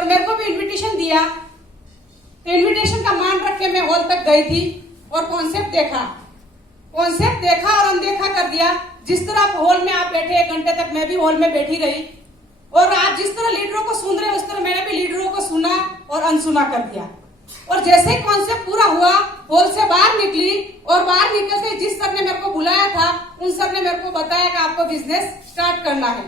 और मेरे को भी इनविटेशन दिया। तो इनविटेशन का मान रख के मैं हॉल तक गई थी और कॉन्सेप्ट देखा और अनदेखा कर दिया। जिस तरह आप हॉल में आप बैठे 1 घंटे तक, मैं भी हॉल में बैठी रही और आप जिस तरह लीडरों को सुन रहे उस तरह मैंने भी लीडरों को सुना और अनसुना कर दिया। और जैसे ही कॉन्सेप्ट पूरा हुआ, हॉल से बाहर निकली और बाहर निकलते जिस सर ने मेरे को बुलाया था उन सर ने मेरे को बताया कि आपको बिजनेस स्टार्ट करना है।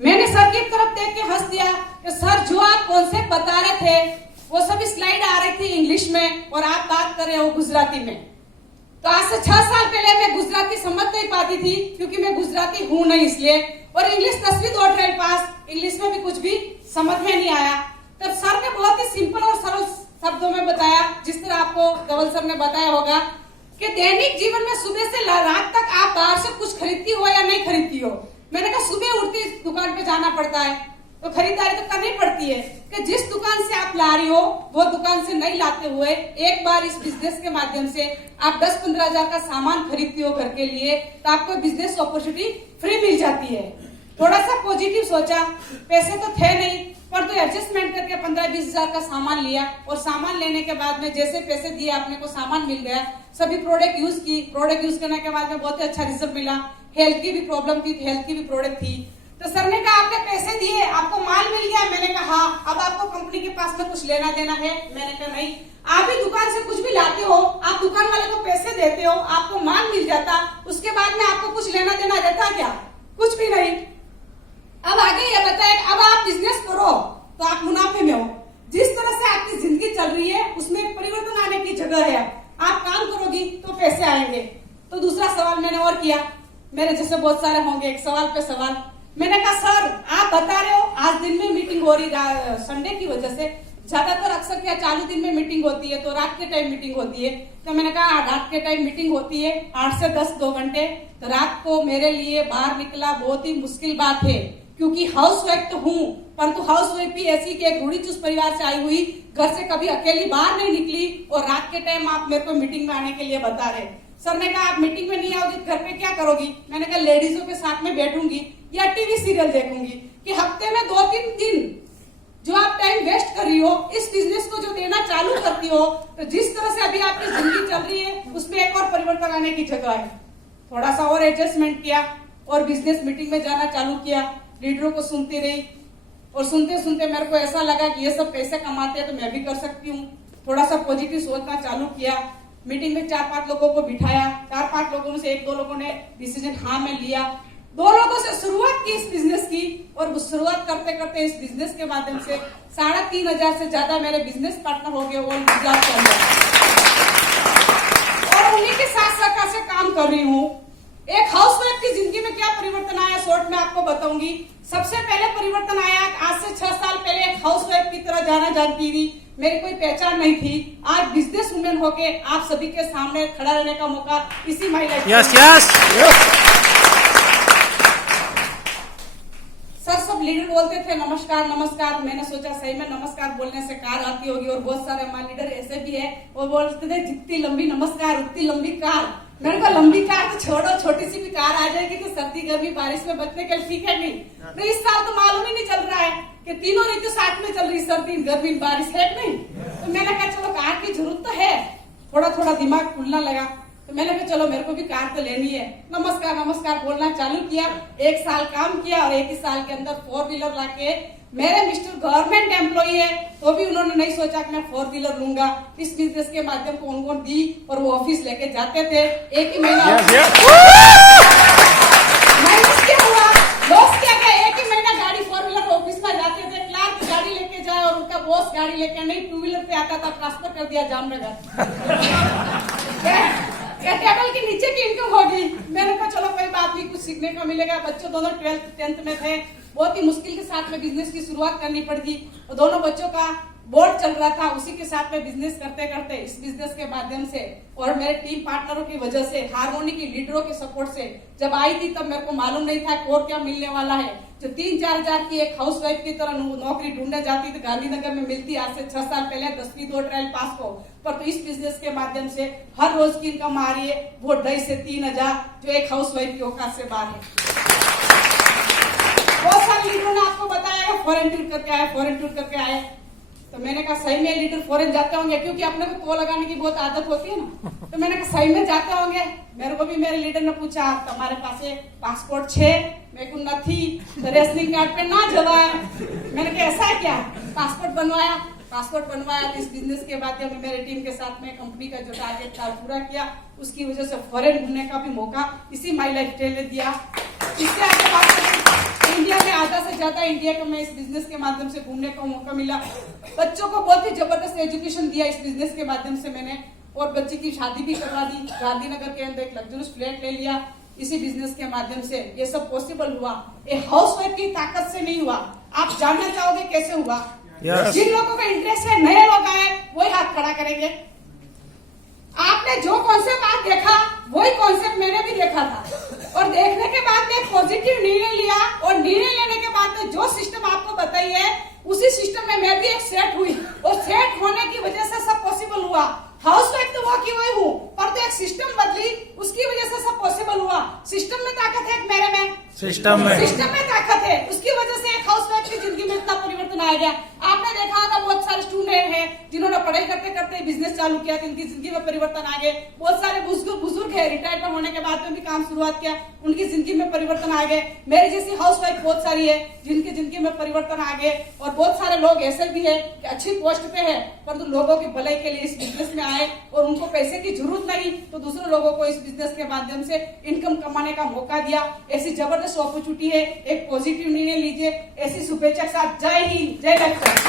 मैंने सर की तरफ देख के हंस दिया कि सर जो आप कॉन्सेप्ट बता रहे थे वो सभी स्लाइड आ रही थी इंग्लिश में और आप बात कर रहे हो गुजराती में। तो आज से 6 साल पहले मैं गुजराती समझ नहीं पाती थी क्योंकि मैं गुजराती हूं नहीं इसलिए, और इंग्लिश 10वीं 2 ट्रायल पास, इंग्लिश में भी कुछ भी समझ में नहीं आया। तब सर ने बहुत ही सिंपल और सरल शब्दों में बताया, जिस तरह आपको धवल सर ने बताया होगा कि दैनिक जीवन में सुबह से रात तक आप बाहर से कुछ खरीदती हो या नहीं खरीदती हो। मैंने कहा सुबह उठती दुकान पे जाना पड़ता है तो खरीदारी तो करनी पड़ती है कि जिस दुकान से आप ला रही हो वो दुकान से नहीं लाते हुए एक बार इस बिजनेस के माध्यम से आप 10-15 हजार का सामान खरीदती हो घर के लिए तो आपको बिजनेस अपॉर्चुनिटी फ्री मिल जाती है। थोड़ा सा पॉजिटिव सोचा, पैसे तो थे नहीं पर तो एडजस्टमेंट करके 15-20 हजार का सामान लिया और सामान लेने के बाद में जैसे पैसे दिए अपने को सामान मिल गया। सभी प्रोडक्ट यूज की, प्रोडक्ट यूज करने के बाद में बहुत अच्छा रिजल्ट मिला। हेल्थ की भी प्रॉब्लम थी, हेल्थ की भी प्रोडक्ट थी। तो सर ने कहा आपने पैसे दिए, आपको माल मिल गया। मैंने कहा हाँ, अब आपको कंपनी के पास में कुछ लेना देना है। मैंने कहा नहीं, आप ही दुकान से कुछ भी लाते हो, आप दुकान वाले को पैसे देते हो, आपको माल मिल जाता, उसके बाद में आपको कुछ लेना देना रहता क्या? कुछ भी नहीं। अब आगे ये बताए अब आप बिजनेस करो तो आप मुनाफे में हो। जिस तरह से आपकी जिंदगी चल रही है उसमें एक परिवर्तन आने की जगह है। आप काम करोगी तो पैसे आएंगे। तो दूसरा सवाल मैंने और किया, मेरे जैसे बहुत सारे होंगे, एक सवाल पे सवाल। मैंने कहा सर आप बता रहे हो आज दिन में मीटिंग हो रही, संडे की वजह से ज्यादातर अक्सर क्या चालू दिन में मीटिंग होती है तो रात के टाइम मीटिंग होती है। तो मैंने कहा रात के टाइम मीटिंग होती है 8 से 10 2 घंटे। तो रात को मेरे लिए बाहर निकला बहुत ही मुश्किल बात है क्योंकि हाउस वाइफ तो हूँ, परंतु हाउस वाइफ भी ऐसी कि एक रूढ़ी चुस्त परिवार से आई हुई, घर से कभी अकेली बाहर नहीं निकली और रात के टाइम आप मेरे को मीटिंग में आने के लिए बता रहे। सर ने कहा आप मीटिंग में नहीं आओगी घर पे क्या करोगी? मैंने कहा लेडीजों के साथ में बैठूंगी या टीवी सीरियल देखूंगी। कि हफ्ते में 2-3 दिन जो आप टाइम वेस्ट कर रही हो इस बिजनेस को जो देना चालू करती हो, तो जिस तरह से अभी आपकी जिंदगी चल रही है उसमें एक और परिवर्तन आने की जगह है। थोड़ा सा और एडजस्टमेंट किया और बिजनेस मीटिंग में जाना चालू किया। लीडरों को सुनती रही और सुनते सुनते मेरे को ऐसा लगा कि ये सब पैसे कमाते हैं तो मैं भी कर सकती हूँ। थोड़ा सा पॉजिटिव सोचना चालू किया। मीटिंग में 4-5 लोगों को बिठाया, 4-5 लोगों से 1-2 लोगों ने डिसीजन हाँ में लिया। 2 लोगों से शुरुआत की इस बिजनेस की और शुरुआत करते करते इस बिजनेस के माध्यम से 3,500 से ज्यादा मेरे बिजनेस पार्टनर हो गए और गुजरात के अंदर, और उन्हीं के साथ सरकार से काम कर रही हूँ। एक हाउसवाइफ की जिंदगी में क्या परिवर्तन आया शॉर्ट में आपको बताऊंगी। सबसे पहले परिवर्तन आया आज से 6 साल पहले एक हाउसवाइफ की तरह जाना जानती थी, मेरी कोई पहचान नहीं थी। आज बिजनेस वुमेन होके आप सभी के सामने खड़ा रहने का मौका इसी महिला सर सब लीडर बोलते थे नमस्कार नमस्कार। मैंने सोचा सही में नमस्कार बोलने से कार आती होगी और बहुत सारे हमारे लीडर ऐसे भी है वो बोलते थे जितनी लंबी नमस्कार उतनी लंबी कार। मैंने कहा लंबी कार तो छोड़ो, छोटी सी भी कार आ जाएगी तो सर्दी गर्मी बारिश में बचने के लिए ठीक है। नहीं तो इस साल तो मालूम ही नहीं चल रहा है कि तीनों ऋतु साथ में चल रही, सर्दी गर्मी बारिश है नहीं। तो मैंने कहा चलो कार की जरूरत तो है, थोड़ा थोड़ा दिमाग खुलना लगा। तो मैंने कहा चलो मेरे को भी कार तो लेनी है। नमस्कार नमस्कार बोलना चालू किया। 1 साल काम किया और 1 ही साल के अंदर 4 व्हीलर लाके, मेरे मिस्टर गवर्नमेंट एम्प्लॉई है तो भी उन्होंने नहीं सोचा कि मैं 4 व्हीलर लूंगा। इस बिजनेस के माध्यम को उनको दी और वो ऑफिस लेके जाते थे। 1 ही महीना हुआ, लॉस क्या गया। 1 ही महीना गाड़ी 4 व्हीलर ऑफिस में जाते थे, क्लार्क गाड़ी लेके जाए और उनका बॉस गाड़ी लेके नहीं 2 व्हीलर पे आता था, ट्रांसफर कर दिया जामनगर। टेबल के नीचे की इनकम होगी। मैंने कहा चलो कोई बात नहीं, कुछ सीखने को मिलेगा। बच्चों दोनों 12th 10th में थे, बहुत ही मुश्किल के साथ में बिजनेस की शुरुआत करनी पड़ती और दोनों बच्चों का बोर्ड चल रहा था, उसी के साथ में बिजनेस करते करते इस बिजनेस के माध्यम से और मेरे टीम पार्टनरों की वजह से, हार्मोनी की लीडरों के सपोर्ट से जब आई थी तब मेरे को मालूम नहीं था और क्या मिलने वाला है। जो 3-4 हजार की एक हाउसवाइफ की तरह नौकरी ढूंढने जाती थी गांधीनगर में मिलती आज से 6 साल पहले 10वीं 2 ट्रायल पास को, पर तो इस बिजनेस के माध्यम से हर रोज की इनकम आ रही है वो 2.5 से 3 हजार, जो एक हाउसवाइफ की औकात से बाहर है। बहुत सारे लीडरों ने आपको बताया फॉरेन टूर करके आए, फॉरेन टूर करके आए। तो मैंने कहा सही में लीडर फॉरेन जाते होंगे, क्योंकि अपने को पो लगाने की बहुत आदत होती है ना। तो मैंने कहा सही में जाते होंगे। मेरे को भी मेरे लीडर ने पूछा तुम्हारे पास पासपोर्ट छे? मेरे को न थी, तो रेशनिंग कार्ड पे ना जवाया। मैंने कहा ऐसा है क्या? पासपोर्ट बनवाया तो इस बिजनेस के माध्यम में मेरी टीम के साथ में कंपनी का जो टारगेट था पूरा किया। उसकी वजह से फॉरेन घूमने का भी मौका इसी माई लाइफ स्टाइल ने दिया। इससे आगे बात करें, इंडिया में आधा से ज्यादा इंडिया को मैं इस बिजनेस के माध्यम से घूमने का मौका मिला। बच्चों को बहुत ही जबरदस्त एजुकेशन दिया इस बिजनेस के माध्यम से मैंने, और बच्ची की शादी भी करवा दी। गांधीनगर के अंदर एक लग्जरियस फ्लैट ले लिया इसी बिजनेस के माध्यम से। ये सब पॉसिबल हुआ, ये हाउसवाइफ की ताकत से नहीं हुआ। आप जानना चाहोगे कैसे हुआ? जिन लोगों का इंटरेस्ट है, नए लोग आए, वही हाथ खड़ा करेंगे। आपने जो कॉन्सेप्ट आज देखा वही कॉन्सेप्ट मैंने भी देखा था, और देखने के बाद में पॉजिटिव निर्णय लिया, और निर्णय लेने के बाद में जो सिस्टम आपको बताई है उसी सिस्टम में मैं भी एक सेट हुई, और सेट होने की वजह से सब पॉसिबल हुआ। हाउसवाइफ तो वो की वही हूँ, पर तो एक सिस्टम बदली, उसकी वजह से सब पॉसिबल हुआ। सिस्टम में ताकत है मेरे में, सिस्टम में ताकत है, उसकी वजह से एक हाउसवाइफ की जिंदगी में इतना परिवर्तन आ गया। आपने देखा होगा बहुत सारे स्टूडेंट हैं जिन्होंने पढ़ाई करते करते बिजनेस चालू किया, तो इनकी जिंदगी में परिवर्तन आ गए। बहुत सारे बुजुर्ग है, रिटायर्ड होने के बाद में भी काम शुरुआत किया, उनकी जिंदगी में परिवर्तन आ गए। मेरी जैसी हाउसवाइफ बहुत सारी है जिनकी जिंदगी में परिवर्तन आ गए, और बहुत सारे लोग ऐसे भी है कि अच्छी पोस्ट पे है परंतु लोगों की भलाई के लिए इस बिजनेस में आए, और उनको पैसे की जरूरत नहीं तो दूसरे लोगों को इस बिजनेस के माध्यम से इनकम कमाने का मौका दिया। ऐसी जबरदस्त अपॉर्चुनिटी है, एक पॉजिटिव निर्णय लीजिए। ऐसी शुभेच्छा के साथ जय हिंद, जय डॉक्टर।